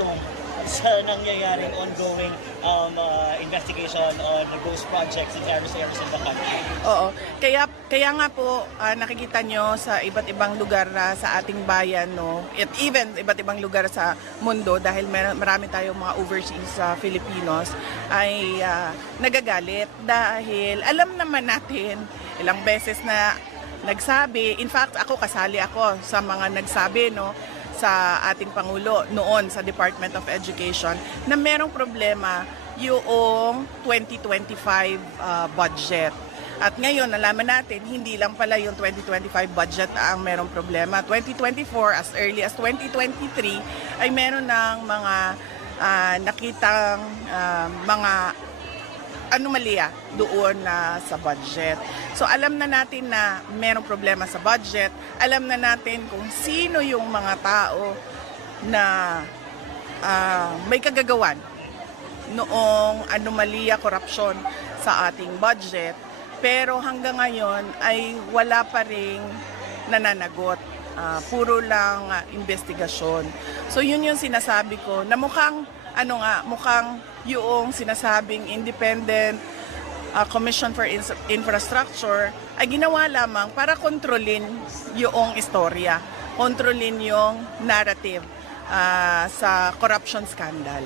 pagsulong sa nangyayaring ongoing investigation on the ghost projects in various areas of the country. Oo. Kaya nga po nakikita nyo sa iba't ibang lugar sa ating bayan, no? At even iba't ibang lugar sa mundo dahil marami tayong mga overseas Filipinos ay nagagalit dahil alam naman natin ilang beses na nagsabi, in fact ako kasali ako sa mga nagsabi, no, sa ating Pangulo noon sa Department of Education na merong problema yung 2025 budget. At ngayon, nalaman natin, hindi lang pala yung 2025 budget ang merong problema. 2024, as early as 2023, ay meron ng mga nakitang mga anomalya doon sa budget. So alam na natin na merong problema sa budget, alam na natin kung sino yung mga tao na may kagagawan noong anomalya, korupsyon sa ating budget, pero hanggang ngayon ay wala pa ring nananagot. Puro lang investigasyon. So yun yung sinasabi ko na mukhang mukhang yung sinasabing Independent Commission for Infrastructure ay ginawa lamang para kontrolin yung istorya, kontrolin yung narrative sa corruption scandal.